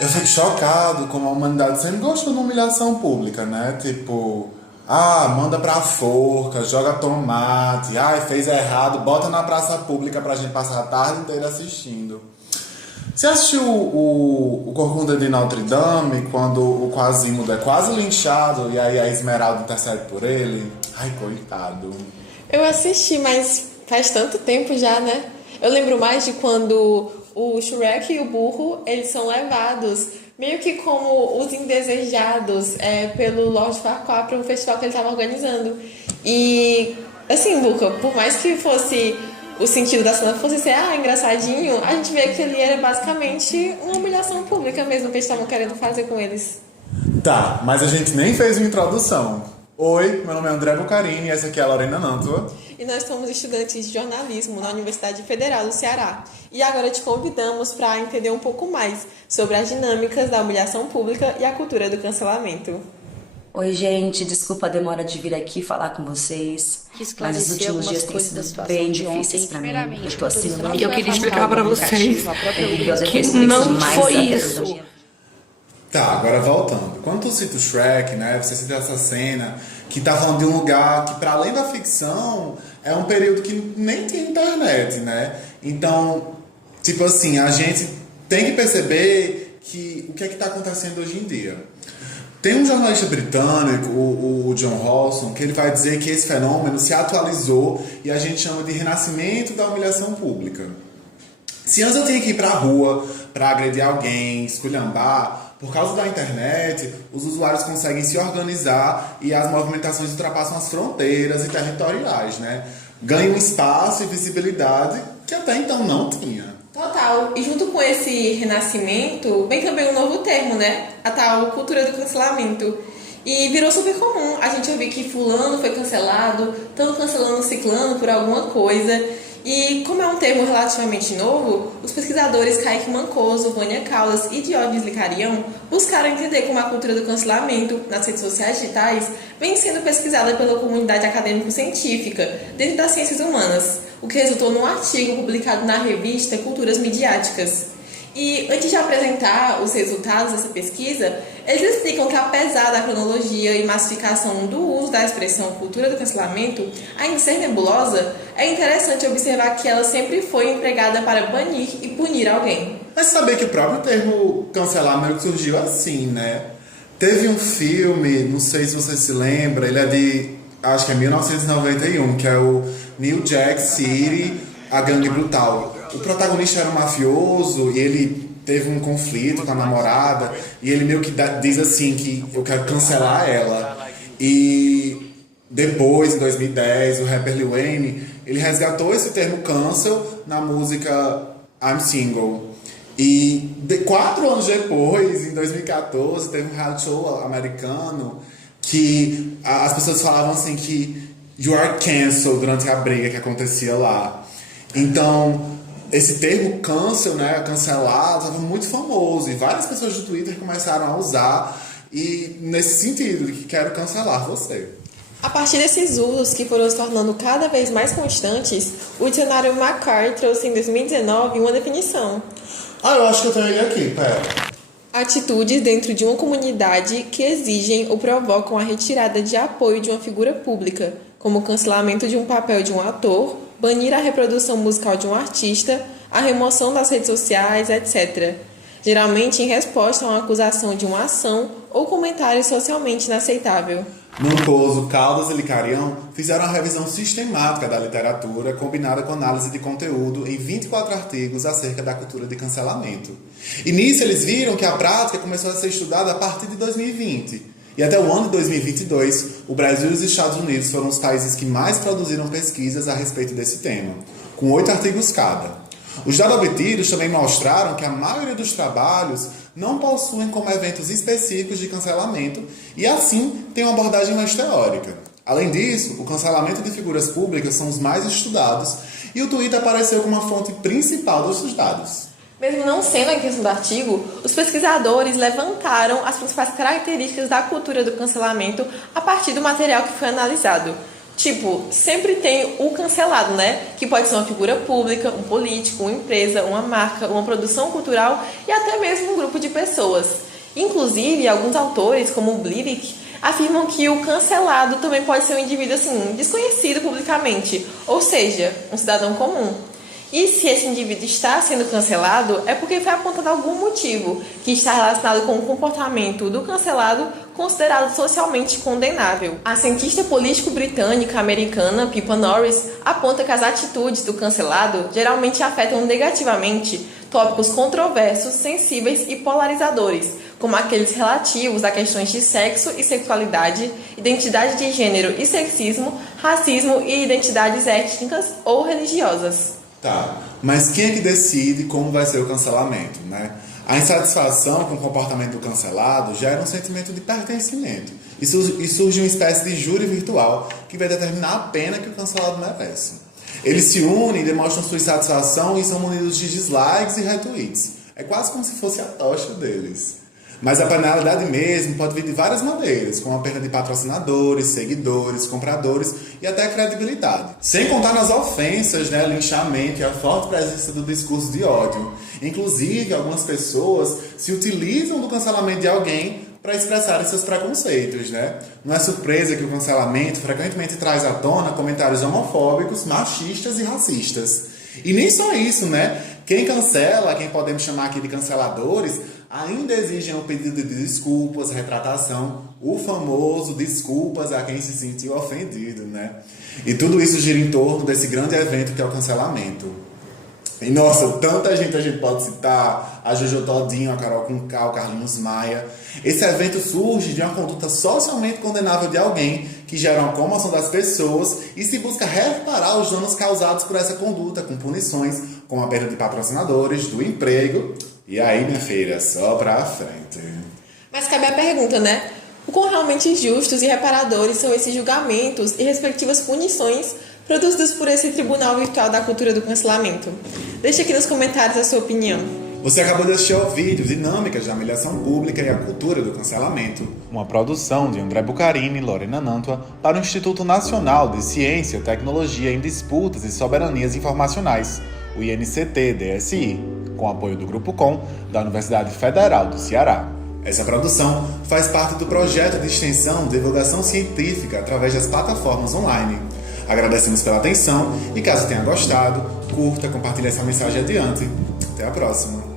Eu fico chocado como a humanidade sempre gostou de humilhação pública, né? Tipo, manda pra forca, joga tomate, fez errado, bota na praça pública pra gente passar a tarde inteira assistindo. Você assistiu o Corcunda de Notre Dame, quando o Quasimodo é quase linchado e aí a Esmeralda intercede por ele? Ai, coitado. Eu assisti, mas faz tanto tempo já, né? Eu lembro mais de quando o Shrek e o burro, eles são levados meio que como os indesejados pelo Lord Farquaad para um festival que ele estava organizando. E, assim, Luca, por mais que fosse o sentido da cena fosse ser engraçadinho, a gente vê que ele era basicamente uma humilhação pública mesmo que eles estavam querendo fazer com eles. Tá, mas a gente nem fez uma introdução. Oi, meu nome é André Bucarini e essa aqui é a Lorena Nantua. E nós somos estudantes de jornalismo na Universidade Federal do Ceará. E agora te convidamos para entender um pouco mais sobre as dinâmicas da humilhação pública e a cultura do cancelamento. Oi, gente, desculpa a demora de vir aqui falar com vocês, mas os últimos dias têm sido bem difíceis pra mim. Eu tô assim, eu queria explicar pra vocês que não foi isso. Tá, agora voltando. Quando tu cita o Shrek, né, você cita essa cena que tá falando de um lugar que, para além da ficção, é um período que nem tinha internet, né? Então, tipo assim, a gente tem que perceber que o que é que tá acontecendo hoje em dia. Tem um jornalista britânico, o John Rawson, que ele vai dizer que esse fenômeno se atualizou e a gente chama de renascimento da humilhação pública. Se antes eu tinha que ir pra rua pra agredir alguém, esculhambar, por causa da internet, os usuários conseguem se organizar e as movimentações ultrapassam as fronteiras e territoriais, né? Ganham espaço e visibilidade que até então não tinha. Total. E junto com esse renascimento, vem também um novo termo, né? A tal cultura do cancelamento. E virou super comum a gente ouvir que fulano foi cancelado, estão cancelando ciclano por alguma coisa. E como é um termo relativamente novo, os pesquisadores Kaique Mancoso, Vânia Caldas e Diógenes Licarião buscaram entender como a cultura do cancelamento nas redes sociais digitais vem sendo pesquisada pela comunidade acadêmico-científica dentro das ciências humanas, o que resultou num artigo publicado na revista Culturas Midiáticas. E antes de apresentar os resultados dessa pesquisa, eles explicam que apesar da cronologia e massificação do uso da expressão cultura do cancelamento ainda ser nebulosa, é interessante observar que ela sempre foi empregada para banir e punir alguém. Mas saber que o próprio termo cancelar meio que surgiu assim, né? Teve um filme, não sei se você se lembra, ele é de, acho que é 1991, que é o New Jack City, a Gangue Brutal. O protagonista era um mafioso e ele teve um conflito com a namorada e ele meio que diz assim que eu quero cancelar ela. E depois, em 2010, o rapper Lil Wayne, ele resgatou esse termo cancel na música I'm Single. E 4 anos depois, em 2014, teve um reality show americano que as pessoas falavam assim que you are cancelled durante a briga que acontecia lá. Então, esse termo cancel, né, cancelado, estava muito famoso e várias pessoas do Twitter começaram a usar e nesse sentido de que quero cancelar você. A partir desses usos que foram se tornando cada vez mais constantes, o dicionário Macquarie trouxe em 2019 uma definição. Eu acho que eu tenho ele aqui, pera. Atitudes dentro de uma comunidade que exigem ou provocam a retirada de apoio de uma figura pública, como o cancelamento de um papel de um ator, banir a reprodução musical de um artista, a remoção das redes sociais, etc. Geralmente em resposta a uma acusação de uma ação ou comentário socialmente inaceitável. Mancoso, Caldas e Licarião fizeram uma revisão sistemática da literatura combinada com análise de conteúdo em 24 artigos acerca da cultura de cancelamento. E nisso eles viram que a prática começou a ser estudada a partir de 2020. E até o ano de 2022, o Brasil e os Estados Unidos foram os países que mais produziram pesquisas a respeito desse tema, com 8 artigos cada. Os dados obtidos também mostraram que a maioria dos trabalhos não possuem como eventos específicos de cancelamento e, assim, têm uma abordagem mais teórica. Além disso, o cancelamento de figuras públicas são os mais estudados e o Twitter apareceu como a fonte principal dos dados. Mesmo não sendo a questão do artigo, os pesquisadores levantaram as principais características da cultura do cancelamento a partir do material que foi analisado. Tipo, sempre tem o cancelado, né? Que pode ser uma figura pública, um político, uma empresa, uma marca, uma produção cultural e até mesmo um grupo de pessoas. Inclusive, alguns autores, como o Blivik, afirmam que o cancelado também pode ser um indivíduo assim, desconhecido publicamente, ou seja, um cidadão comum. E se esse indivíduo está sendo cancelado, é porque foi apontado algum motivo que está relacionado com o comportamento do cancelado considerado socialmente condenável. A cientista político britânica americana Pippa Norris aponta que as atitudes do cancelado geralmente afetam negativamente tópicos controversos, sensíveis e polarizadores, como aqueles relativos a questões de sexo e sexualidade, identidade de gênero e sexismo, racismo e identidades étnicas ou religiosas. Tá, mas quem é que decide como vai ser o cancelamento, né? A insatisfação com o comportamento do cancelado gera um sentimento de pertencimento. E surge uma espécie de júri virtual que vai determinar a pena que o cancelado merece. Eles se unem, demonstram sua insatisfação e são munidos de dislikes e retweets. É quase como se fosse a tocha deles. Mas a penalidade mesmo pode vir de várias maneiras, como a perda de patrocinadores, seguidores, compradores e até credibilidade. Sem contar nas ofensas, né, linchamento e a forte presença do discurso de ódio. Inclusive, algumas pessoas se utilizam do cancelamento de alguém para expressarem seus preconceitos, né? Não é surpresa que o cancelamento frequentemente traz à tona comentários homofóbicos, machistas e racistas. E nem só isso, né? Quem cancela, quem podemos chamar aqui de canceladores, ainda exigem um pedido de desculpas, retratação, o famoso desculpas a quem se sentiu ofendido, né? E tudo isso gira em torno desse grande evento que é o cancelamento. E nossa, tanta gente a gente pode citar, a Jojo Todinho, a Carol Conká, o Carlinhos Maia. Esse evento surge de uma conduta socialmente condenável de alguém que gera uma comoção das pessoas e se busca reparar os danos causados por essa conduta, com punições como a perda de patrocinadores, do emprego. E aí, minha filha, só pra frente. Mas cabe a pergunta, né? O quão realmente justos e reparadores são esses julgamentos e respectivas punições produzidos por esse Tribunal Virtual da Cultura do Cancelamento? Deixa aqui nos comentários a sua opinião. Você acabou de assistir ao vídeo Dinâmicas da Humilhação Pública e a Cultura do Cancelamento, uma produção de André Bucarini e Lorena Nantua para o Instituto Nacional de Ciência e Tecnologia em Disputas e Soberanias Informacionais, o INCT-DSI, com apoio do Grupo Com, da Universidade Federal do Ceará. Essa produção faz parte do projeto de extensão de divulgação científica através das plataformas online. Agradecemos pela atenção e caso tenha gostado, curta, compartilhe essa mensagem adiante. Até a próxima!